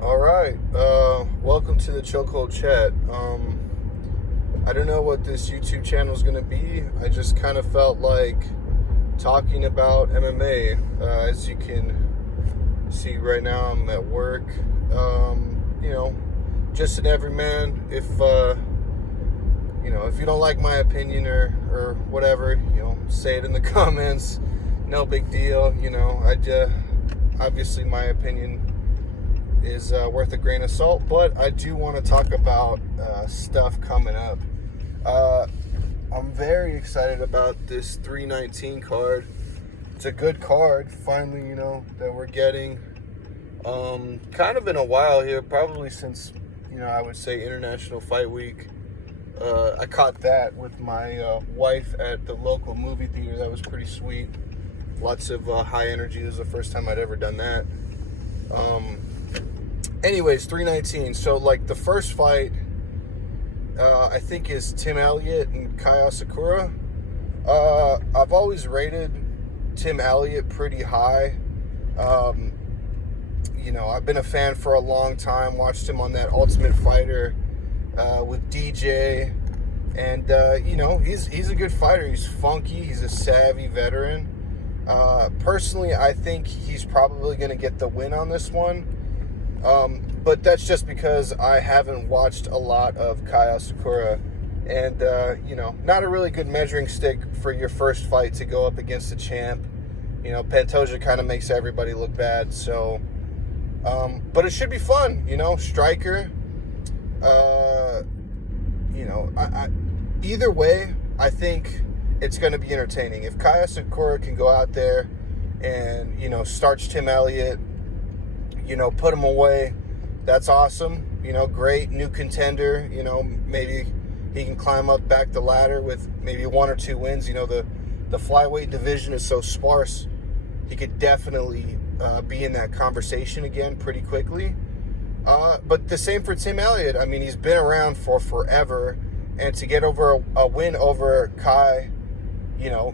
All right. Welcome to the Chokehold Chat. I don't know what this YouTube channel is going to be. I just kind of felt like talking about MMA. As you can see right now, I'm at work. Just an everyman. If you don't like my opinion or whatever, say it in the comments. No big deal. Obviously my opinion is worth a grain of salt, but I do want to talk about stuff coming up. I'm very excited about this 319 card. It's a good card, finally, that we're getting. Kind of been a while here, probably since, I would say International Fight Week. I caught that with my wife at the local movie theater. That was pretty sweet. Lots of high energy. This is the first time I'd ever done that. Anyways, 319. So, the first fight, I think, is Tim Elliott and Kaya Sakura. I've always rated Tim Elliott pretty high. I've been a fan for a long time. Watched him on that Ultimate Fighter with DJ. And, he's a good fighter. He's funky. He's a savvy veteran. Personally, I think he's probably going to get the win on this one. But that's just because I haven't watched a lot of Kaya Sakura. And, not a really good measuring stick for your first fight to go up against a champ. Pantoja kind of makes everybody look bad. So, but it should be fun, striker. Either way, I think it's going to be entertaining. If Kaya Sakura can go out there and, starch Tim Elliott, put him away, that's awesome. Great new contender. Maybe he can climb up back the ladder with maybe 1 or 2 wins. The flyweight division is so sparse. He could definitely be in that conversation again pretty quickly. But the same for Tim Elliott. I mean, he's been around for forever. And to get over a win over Kai,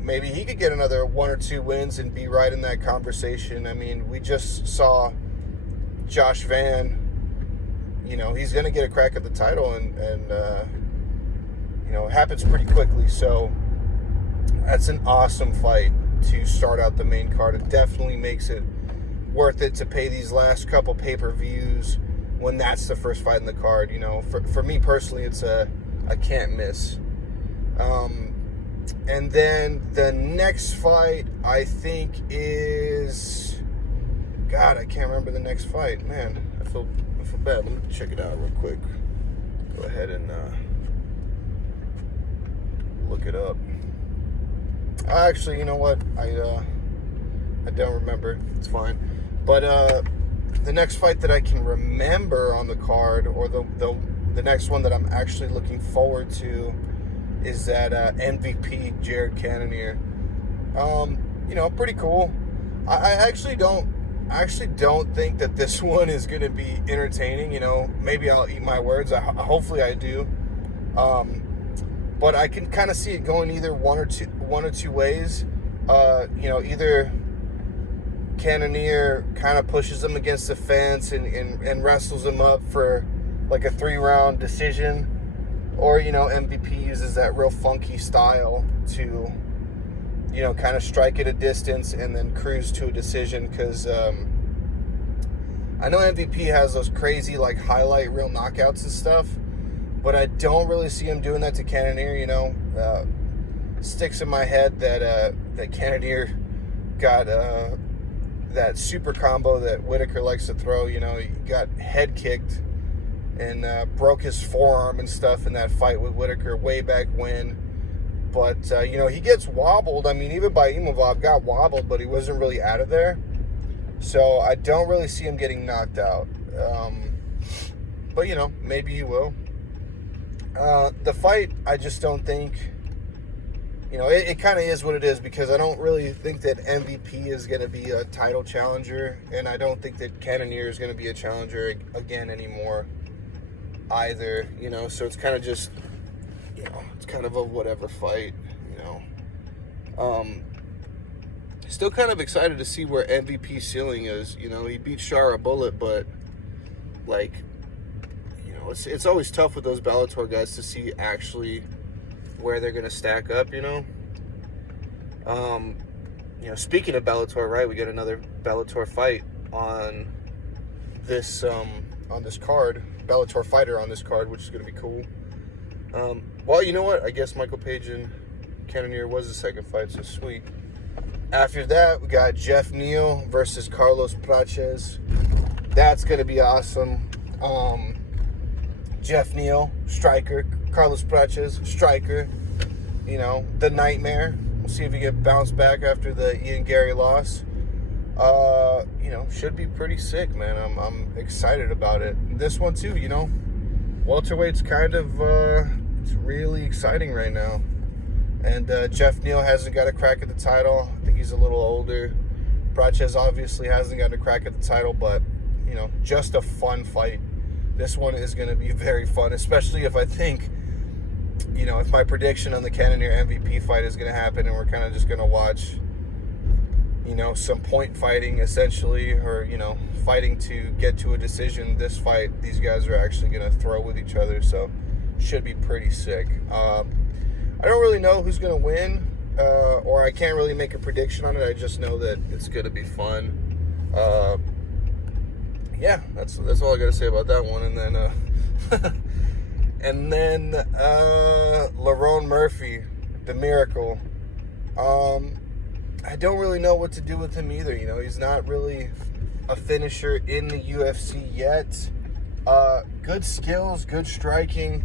maybe he could get another 1 or 2 wins and be right in that conversation. I mean, we just saw Josh Van, he's going to get a crack at the title, and it happens pretty quickly. So that's an awesome fight to start out the main card. It definitely makes it worth it to pay these last couple pay-per-views when that's the first fight in the card. For me personally, it's a can't miss. And then the next fight, I think, is... God, I can't remember the next fight. Man, I feel bad. Let me check it out real quick. Go ahead and look it up. Actually, you know what? I don't remember. It's fine. But the next fight that I can remember on the card, or the next one that I'm actually looking forward to, is that MVP Jared Cannonier. Pretty cool. I actually don't think that this one is going to be entertaining. Maybe I'll eat my words. Hopefully I do. But I can kind of see it going either one or two ways. Either Cannonier kind of pushes him against the fence and wrestles him up for like a 3-round decision, or MVP uses that real funky style to kind of strike at a distance and then cruise to a decision, because I know MVP has those crazy highlight reel knockouts and stuff, but I don't really see him doing that to Cannonier. Sticks in my head that Cannonier got that super combo that Whitaker likes to throw. He got head kicked and broke his forearm and stuff in that fight with Whitaker way back when. But, he gets wobbled. I mean, even by Imavov got wobbled, but he wasn't really out of there. So I don't really see him getting knocked out. But, maybe he will. The fight, I just don't think... it kind of is what it is, because I don't really think that MVP is going to be a title challenger, and I don't think that Cannonier is going to be a challenger again anymore either, so it's kind of just, it's kind of a whatever fight, Still kind of excited to see where MVP ceiling is. He beat Shara Bullet, but like, it's always tough with those Bellator guys to see actually where they're going to stack up, Speaking of Bellator, right, we got another Bellator fight on this card, Bellator fighter on this card, which is going to be cool. Well, you know what? I guess Michael Page and Cannonier was the second fight, so sweet. After that, we got Jeff Neal versus Carlos Praches. That's going to be awesome. Jeff Neal, striker. Carlos Praches, striker. The nightmare. We'll see if he gets bounced back after the Ian Gary loss. Should be pretty sick, man. I'm excited about it. This one too, welterweight's kind of it's really exciting right now. And Jeff Neal hasn't got a crack at the title. I think he's a little older. Praches obviously hasn't gotten a crack at the title, but just a fun fight. This one is going to be very fun, especially if I think, if my prediction on the Cannonier MVP fight is going to happen and we're kind of just going to watch, some point fighting essentially, or, fighting to get to a decision. This fight, these guys are actually going to throw with each other, so should be pretty sick. I don't really know who's going to win, or I can't really make a prediction on it. I just know that it's going to be fun. Yeah, that's all I got to say about that one. And then Lerone Murphy, the Miracle. I don't really know what to do with him either. He's not really a finisher in the UFC yet. Good skills, good striking.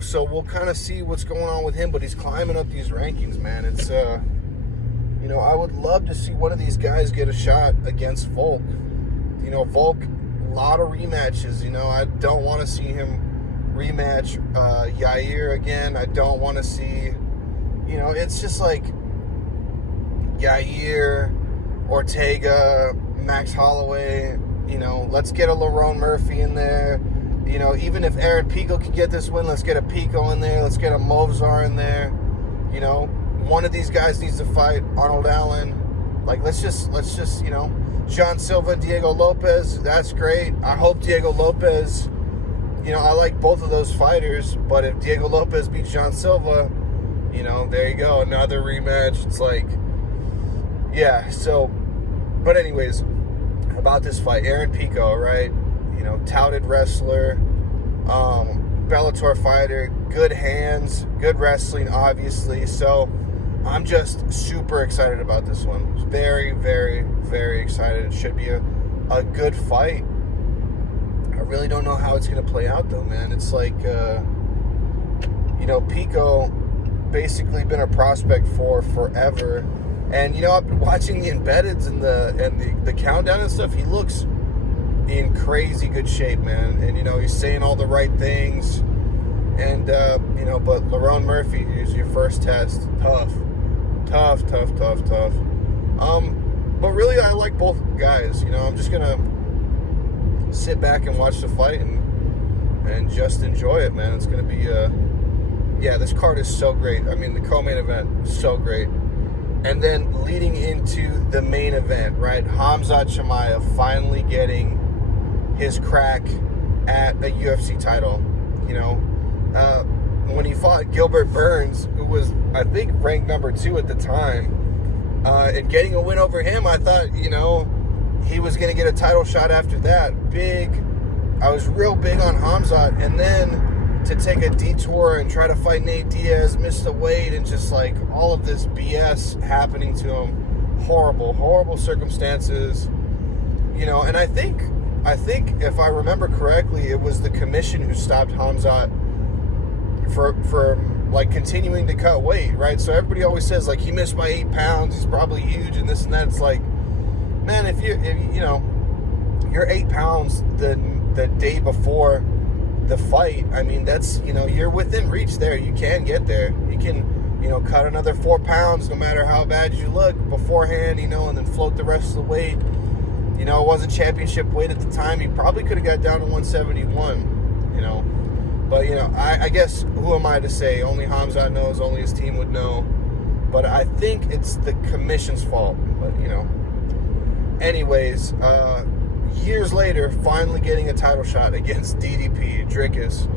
So we'll kind of see what's going on with him. But he's climbing up these rankings, man. It's I would love to see one of these guys get a shot against Volk. Volk, a lot of rematches. I don't want to see him rematch Yair again. I don't want to see, it's just like Yair, Ortega, Max Holloway. Let's get a Lerone Murphy in there. Even if Aaron Pico could get this win, let's get a Pico in there. Let's get a Movzar in there. One of these guys needs to fight Arnold Allen. Like, let's just John Silva and Diego Lopez, that's great. I hope Diego Lopez, I like both of those fighters, but if Diego Lopez beats John Silva, there you go, another rematch. It's like, yeah, so, but anyways, about this fight, Aaron Pico, right? Touted wrestler, Bellator fighter, good hands, good wrestling, obviously. So I'm just super excited about this one. Very, very, very excited. It should be a good fight. I really don't know how it's going to play out, though, man. It's like, Pico basically been a prospect for forever. And, I've been watching the embeddeds and the countdown and stuff. He looks in crazy good shape, man. And, he's saying all the right things. And, but Lerone Murphy is your first test. Tough. But really, I like both guys. I'm just going to sit back and watch the fight and just enjoy it, man. It's going to be, this card is so great. I mean, the co-main event is so great. And then leading into the main event, right? Khamzat Chimaev finally getting his crack at a UFC title. When he fought Gilbert Burns, who was, I think, ranked number 2 at the time, and getting a win over him, I thought, he was going to get a title shot after that. I was real big on Khamzat, and then to take a detour and try to fight Nate Diaz, miss the weight, and just like all of this BS happening to him. Horrible circumstances. And I think if I remember correctly, it was the commission who stopped Khamzat for like continuing to cut weight, right? So everybody always says like he missed by 8 pounds, he's probably huge and this and that. It's like, man, if you're 8 pounds the day before the fight, I mean, that's, you're within reach there. You can get there. You can, cut another 4 pounds no matter how bad you look beforehand, and then float the rest of the weight. It wasn't championship weight at the time. He probably could have got down to 171, But, I guess, who am I to say? Only Khamzat knows, only his team would know. But I think it's the commission's fault. But, anyways, years later, finally getting a title shot against DDP, Dricus,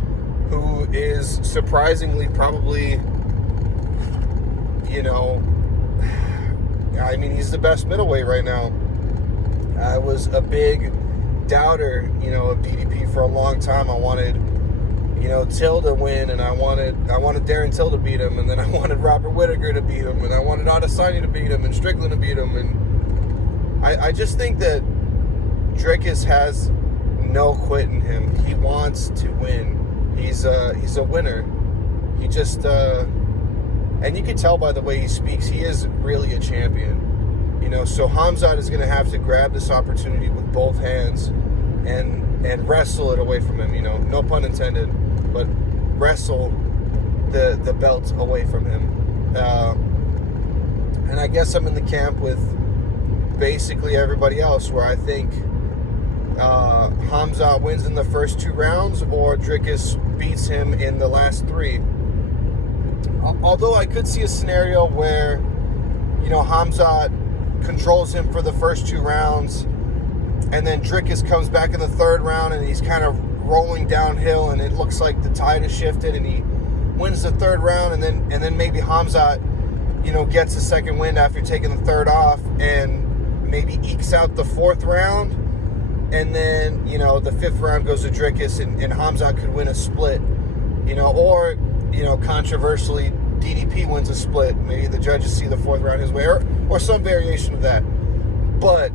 who is surprisingly probably, you know, I mean, he's the best middleweight right now. I was a big doubter, you know, of DDP for a long time. I wanted, you know, Till to win, and I wanted Darren Till to beat him, and then I wanted Robert Whittaker to beat him, and I wanted Adesanya to beat him, and Strickland to beat him, and I just think that Dricus has no quit in him. He wants to win. He's a winner. He just and you can tell by the way he speaks, he is really a champion. You know, so Khamzat is going to have to grab this opportunity with both hands and wrestle it away from him. You know, no pun intended, but wrestle the belt away from him. And I guess I'm in the camp with basically everybody else, where I think Khamzat wins in the first 2 rounds, or Dricus beats him in the last 3. Although I could see a scenario where, you know, Khamzat controls him for the first 2 rounds, and then Dricus comes back in the 3rd round, and he's kind of rolling downhill, and it looks like the tide has shifted, and he wins the 3rd round, and then maybe Khamzat, you know, gets a second win after taking the 3rd off, and maybe ekes out the 4th round, and then, you know, the 5th round goes to Dricus, and Khamzat could win a split, you know, or, you know, controversially, DDP wins a split. Maybe the judges see the 4th round his way, or some variation of that. But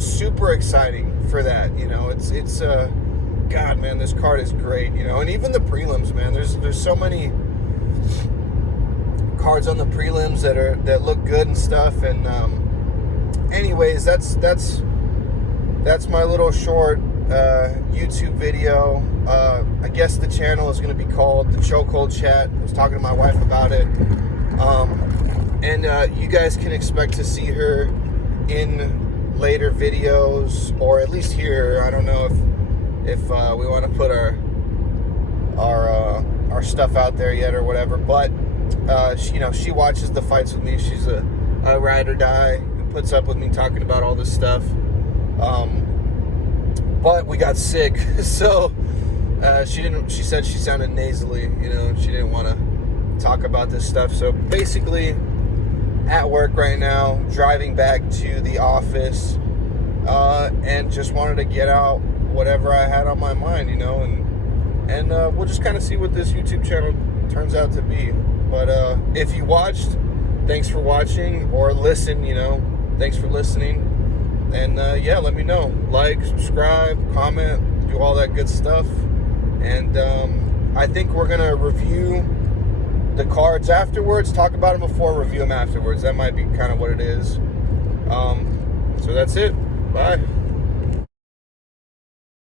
super exciting for that. You know, it's God, man, this card is great. You know, and even the prelims, man. There's so many cards on the prelims that look good and stuff. And anyways, that's my little short YouTube video. I guess the channel is going to be called The Chokehold Chat. I was talking to my wife about it. And you guys can expect to see her in later videos, or at least hear her. I don't know if we want to put our stuff out there yet or whatever, but she, you know, she watches the fights with me. She's a ride or die, and puts up with me talking about all this stuff. But we got sick, so she said she sounded nasally, you know, she didn't want to talk about this stuff. So basically, at work right now, driving back to the office, and just wanted to get out whatever I had on my mind, you know, and we'll just kind of see what this YouTube channel turns out to be. But if you watched, thanks for watching, or listen, you know, thanks for listening. And yeah, let me know. Like, subscribe, comment, do all that good stuff. And I think we're going to review the cards afterwards. Talk about them before, review them afterwards. That might be kind of what it is. So that's it. Bye.